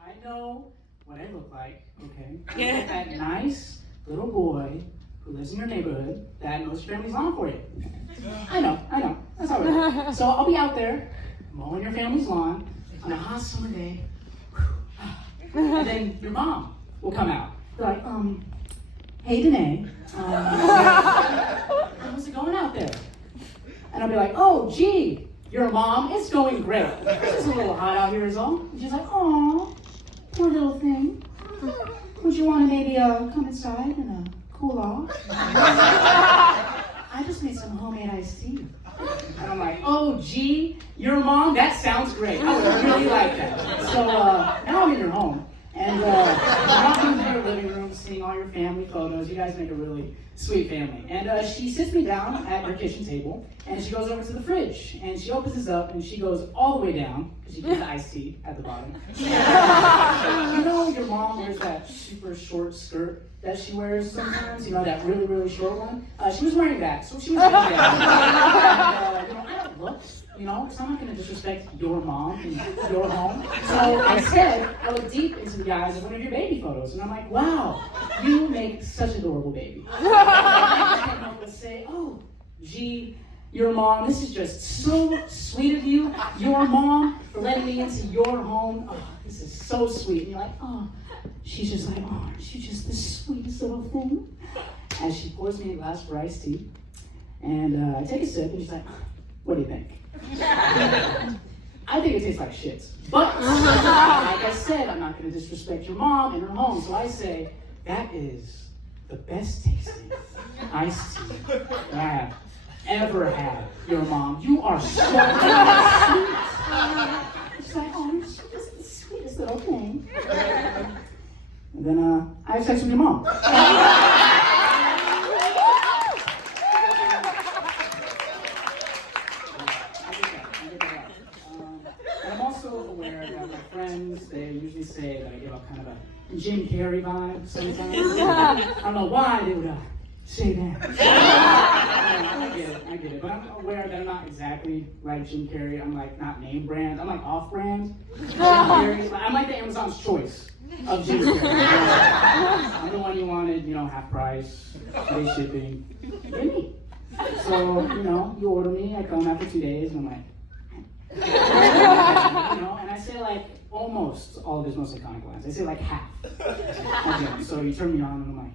I know what I look like, okay? I look like that nice little boy who lives in your neighborhood that knows your family's lawn for you. I know. That's all right. So I'll be out there mowing your family's lawn on a hot summer day. And then your mom will come out. Be like, hey, Danae, how's it going out there? And I'll be like, oh, gee, your mom, it's going great. It's just a little hot out here is all. And she's like, aw, poor little thing. Would you want to maybe come inside and cool off? I just made some homemade iced tea. And I'm like, oh, gee, your mom, that sounds great. I would really like that. So now I'm in your home. And I'm walking through your living room, seeing all your family photos. You guys make a really sweet family. And she sits me down at your kitchen table, and she goes over to the fridge, and she opens this up, and she goes all the way down, because she keeps the iced tea at the bottom. You know your mom wears that super short skirt that she wears sometimes, you know, that really, really short one? She was wearing that, so she was wearing that. And, I don't look, because I'm not going to disrespect your mom in your home. So instead, I look deep into the eyes of one of your baby photos, and I'm like, wow, you make such adorable baby. And I can't help but say, oh, gee, your mom, this is just so sweet of you. Your mom, for letting me into your home. Oh, this is so sweet. And you're like, oh, she's just like, oh, aren't you just the sweetest little thing? As she pours me a glass of iced tea, and I take a sip, and she's like, what do you think? I think it tastes like shit. But, like I said, I'm not going to disrespect your mom in her home. So I say, that is the best tasting iced tea that I have ever had, your mom. You are so sweet. She's like, oh, she's just the sweetest little thing. And then I have sex with your mom. Aware that my friends, they usually say that I give up kind of a Jim Carrey vibe sometimes. I don't know why they would say that. I get it. But I'm aware that I'm not exactly like Jim Carrey. I'm like not name brand. I'm like off brand. Jim Carrey. I'm like the Amazon's choice of Jim Carrey. I'm the one you wanted, half price, free shipping. Give me. So, you order me, I come after 2 days, and I'm like, and I say like almost all of his most iconic lines. I say like half. Okay, so you turn me on and I'm like,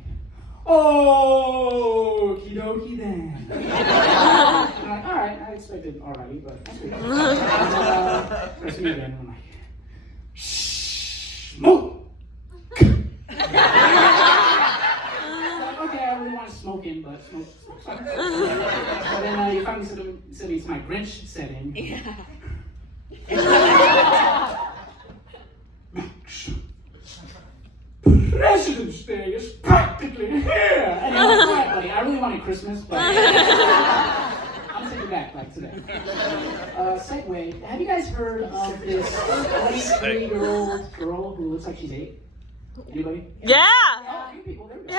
oh, okie dokie then. I'm like, all right, I expected already, but that's good. Press me again and I'm like, smoke. Okay, I really want to smoke in, but smoke's fine. But then you finally send me to my Grinch setting. Yeah. President's Day is practically here! And I'm like, all right, buddy, I really wanted Christmas, but I'm gonna take it back like today. Segue, have you guys heard of this 23-year-old girl who looks like she's 8? Anybody? Yeah! Oh, a few people, there we go.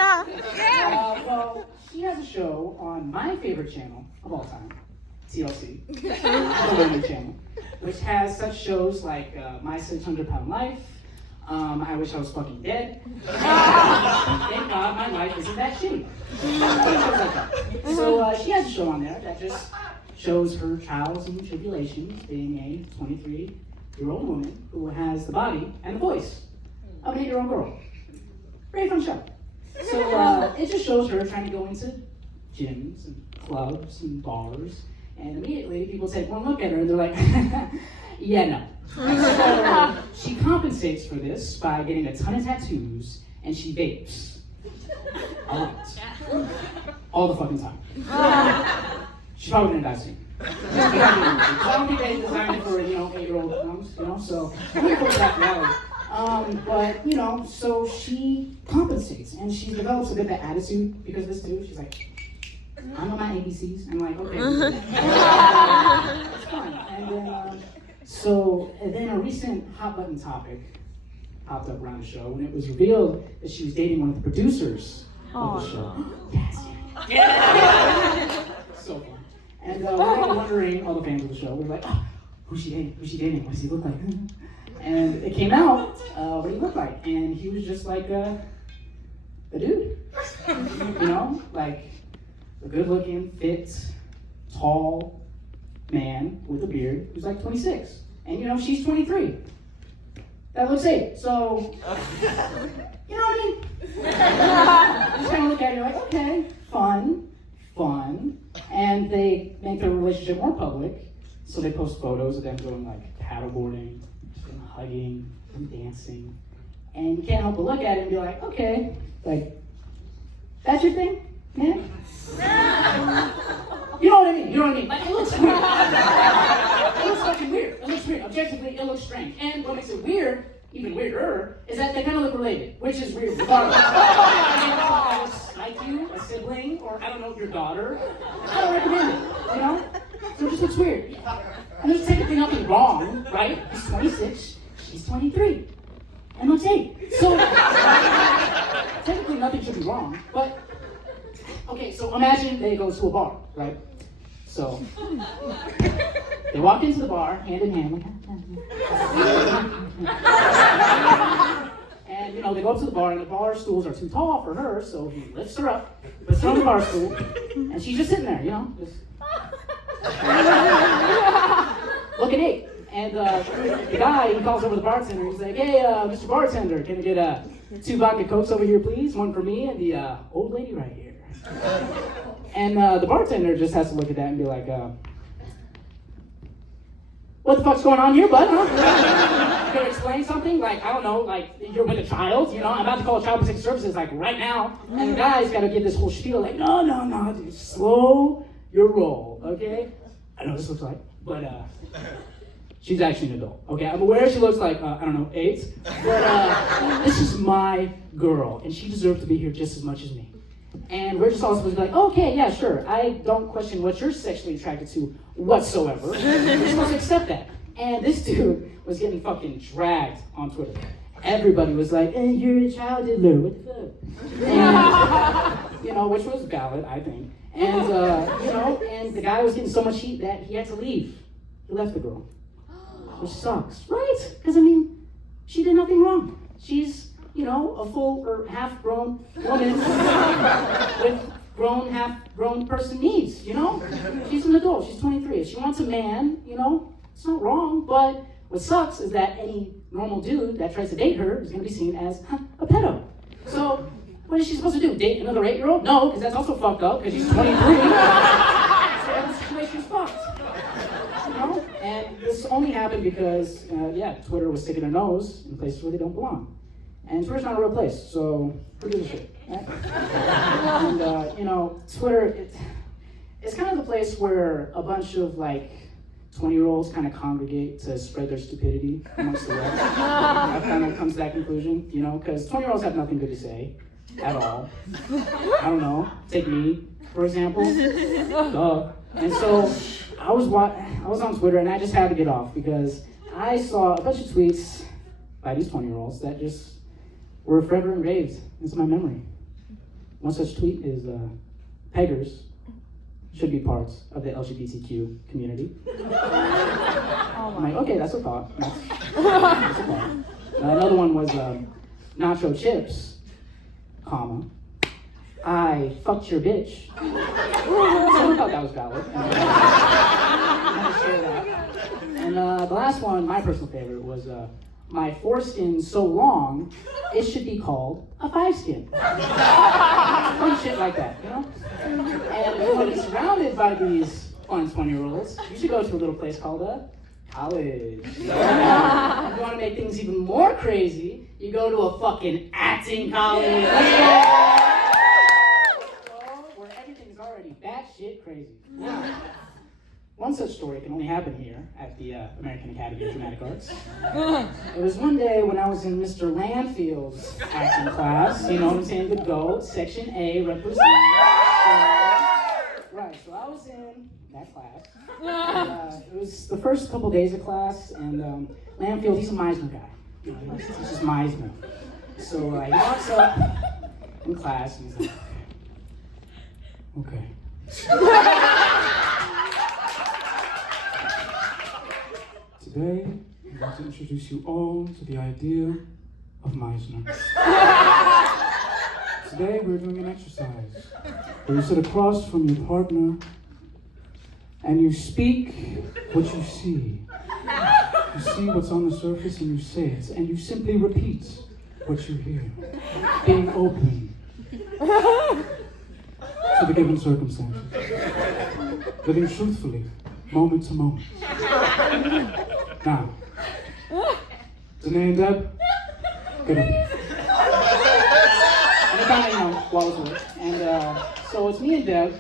Yeah. Well, she has a show on my favorite channel of all time, TLC, the Learning Channel, which has such shows like My 600-Pound Life, I Wish I Was Fucking Dead. Thank God my life isn't that shitty. So she has a show on there that just shows her trials and tribulations being a 23-year-old woman who has the body and the voice of an 8-year-old girl. Very fun show. So it just shows her trying to go into gyms and clubs and bars, and immediately people take one look at her and they're like, yeah, no. So she compensates for this by getting a ton of tattoos, and she vapes. A lot. All the fucking time. She's probably gonna die soon. I don't think they designed it for 8-year-old films, so I'm gonna go to that reality. But so she compensates, and she develops a bit of that attitude because of this too. She's like, I know my ABCs. I'm like, okay. It's fun. And then a recent hot button topic popped up around the show when it was revealed that she was dating one of the producers of the show. Yes. So fun. And we were wondering, all the fans of the show, we were like, oh, who's she dating? Who's she dating? What does he look like? And it came out what he looked like, and he was just like a dude, you know, like a good-looking, fit, tall man with a beard who's like 26, and you know she's 23. That looks 8. So, you know what I mean? Just kind of look at it like, okay, fun, and they make their relationship more public. So they post photos of them going like paddleboarding, and hugging, and dancing, and you can't help but look at it and be like, okay, like that's your thing, man. You know what I mean? Like, it looks weird. It looks fucking weird. It looks weird. Objectively, it looks strange. And what makes it weird, even weirder, is that they kind of look related, which is weird. Like you, a sibling, or I don't know, your daughter. I don't recommend it, you know? So it just looks weird. And there's technically nothing wrong, right? He's 26, she's 23, and looks 8. So technically nothing should be wrong, but okay, so imagine they go to a bar, right? So they walk into the bar, hand in hand, and you know, they go up to the bar, and the bar stools are too tall for her, so he lifts her up, puts her on the bar stool, and she's just sitting there, you know, just looking 8. And the guy, he calls over the bartender, he's like, hey, Mr. Bartender, can I get 2 vodka Cokes over here, please? One for me and the old lady right here. And the bartender just has to look at that and be like, what the fuck's going on here, bud? Huh? You gonna explain something? Like, I don't know, like, you're with a child, you know? I'm about to call Child Protective Services, like, right now. And the guy's gotta give this whole spiel, like, no, dude, slow your roll, okay? I know what this looks like, but, she's actually an adult, okay? I'm aware she looks like, I don't know, 8. But this is my girl, and she deserves to be here just as much as me. And we're just all supposed to be like, okay, yeah, sure. I don't question what you're sexually attracted to whatsoever. We're supposed to accept that. And this dude was getting fucking dragged on Twitter. Everybody was like, hey, you're a child diddler, what the fuck? And, you know, which was valid, I think. And, you know, and the guy was getting so much heat that he had to leave. He left the girl. Which sucks, right? Because, I mean, she did nothing wrong. She's, you know, a full or half-grown woman with half-grown person needs, you know? She's an adult, she's 23. If she wants a man, you know, it's not wrong, but what sucks is that any normal dude that tries to date her is going to be seen as a pedo. So, what is she supposed to do? Date another 8-year-old? No, because that's also fucked up, because she's 23. So the situation's fucked. You know? And this only happened because, Twitter was sticking their nose in places where they don't belong. And Twitter's not a real place, so who gives a shit, right? And, you know, Twitter, it's kind of the place where a bunch of, like, 20-year-olds kind of congregate to spread their stupidity amongst the rest. I've kind of come to that conclusion, you know, because 20-year-olds have nothing good to say at all. I don't know, take me, for example. Duh. And so I was on Twitter, and I just had to get off because I saw a bunch of tweets by these 20-year-olds that just were forever engraved into my memory. One such tweet is, peggers should be parts of the LGBTQ community. I'm like, okay, that's a thought. That's a thought. Another one was, nacho chips, comma, I fucked your bitch. So I thought that was valid. And, I'm gonna share that. And the last one, my personal favorite, was, my foreskin's so long, it should be called a 5-skin. Fun shit like that, you know? And if you want to be surrounded by these fun 20-year-olds, you should go to a little place called a college. If you want to make things even more crazy, you go to a fucking acting college. Let's go! Where everything's already batshit crazy. Now, one such story can only happen here at the American Academy of Dramatic Arts. It was one day when I was in Mr. Landfield's acting class, you know what I'm saying, the GOAT, Section A, represent. Right, so I was in that class. It was the first couple days of class, and Landfield, he's a Meisner guy. You know, he's just Meisner. So he walks up in class, and he's like, okay. Today, I'd like to introduce you all to the idea of Meisner. Today we're doing an exercise where you sit across from your partner and you speak what you see. You see what's on the surface and you say it, and you simply repeat what you hear, being open to the given circumstances, living truthfully, moment to moment. Now, Danae and Deb, get up here. And it kind of, flawless work. And so it's me and Deb.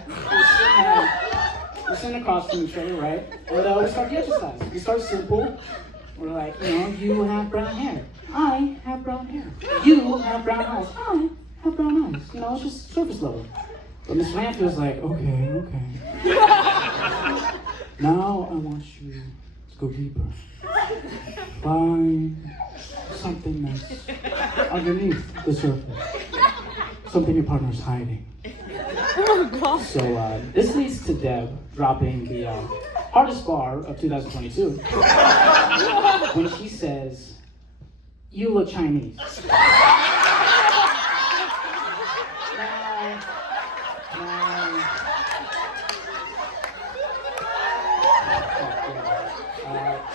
We're sitting across from each other, right? And we start the exercise. We start simple. We're like, you have brown hair. I have brown hair. You have brown eyes. I have brown eyes. It's just surface level. But Miss Lanfield's like, okay. Now I want you to go deeper. Find something that's underneath the surface. Something your partner's hiding. So this leads to Deb dropping the hardest bar of 2022 when she says, "You look Chinese."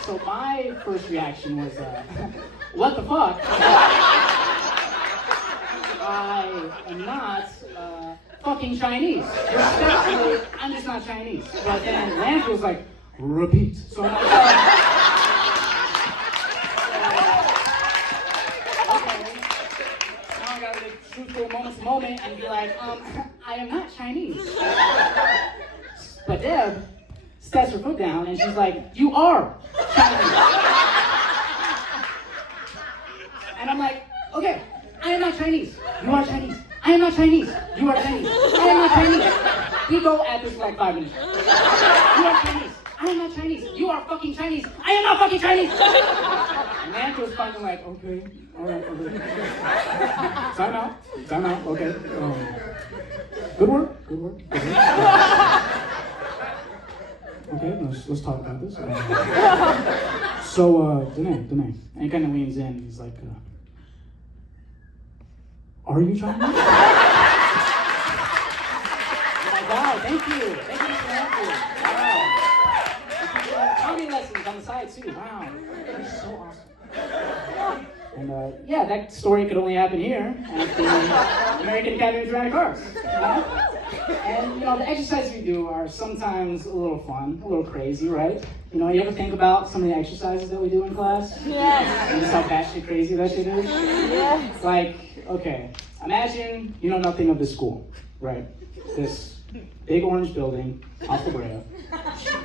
So my first reaction was, what the fuck? I am not fucking Chinese. Respectfully, I'm just not Chinese. But then Lance was like, repeat. So I'm like, okay. Now I gotta make truthful moment to moment and be like, I am not Chinese. But Deb steps her foot down and she's like, you are Chinese. And I'm like, okay, I am not Chinese. You are Chinese. I am not Chinese. You are Chinese. I am not Chinese. We go at this for like 5 minutes. You are Chinese. I am not Chinese. You are fucking Chinese. I am not fucking Chinese. And Nancy was finally like, okay, all right, okay. Time out, okay. Good work. Okay, let's talk about this. So, Danae, and he kind of leans in. He's like, are you Chinese? I'm like, wow, thank you for helping. Wow. Comedy lessons on the side too. Wow, that's so awesome. And that story could only happen here at the American Academy of Dramatic Arts. And the exercises we do are sometimes a little fun, a little crazy, right? You ever think about some of the exercises that we do in class? Yes. And just how batshit crazy that shit is? Yes. Like, okay, imagine you know nothing of this school, right? This big orange building off the Brea.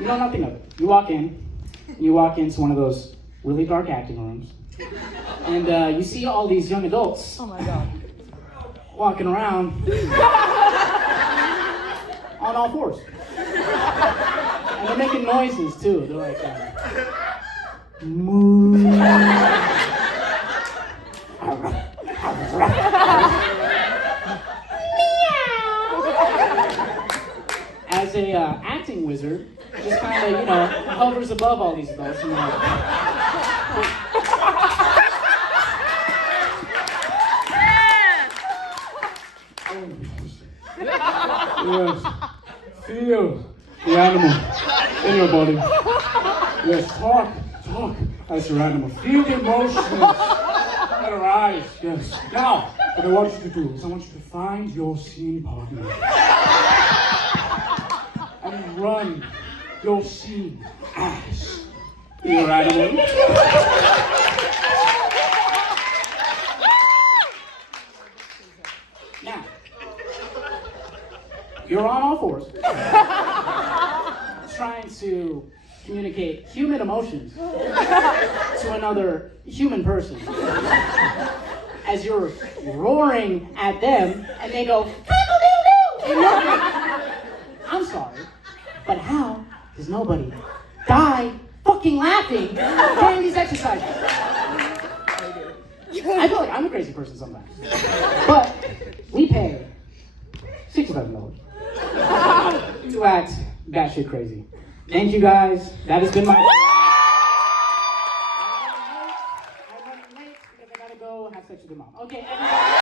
You know nothing of it. You walk into one of those really dark acting rooms, and you see all these young adults. Oh my God. Walking around on all fours. And they're making noises too. They're like, moo. As a acting wizard, just kind of, hovers above all these adults. And Yes, feel the animal in your body. Yes, talk as your animal. Feel the emotions that arise. Yes. Now, what I want you to do is I want you to find your scene partner and run your scene as your animal. now, you're on all fours, trying to communicate human emotions to another human person. As you're roaring at them, and they go, cock-a-doodle! I'm sorry, but how does nobody die fucking laughing during these exercises? I feel like I'm a crazy person sometimes. But we pay $6 or $7 to act batshit crazy. Thank you guys. That has been my... to the mom. Okay, everybody.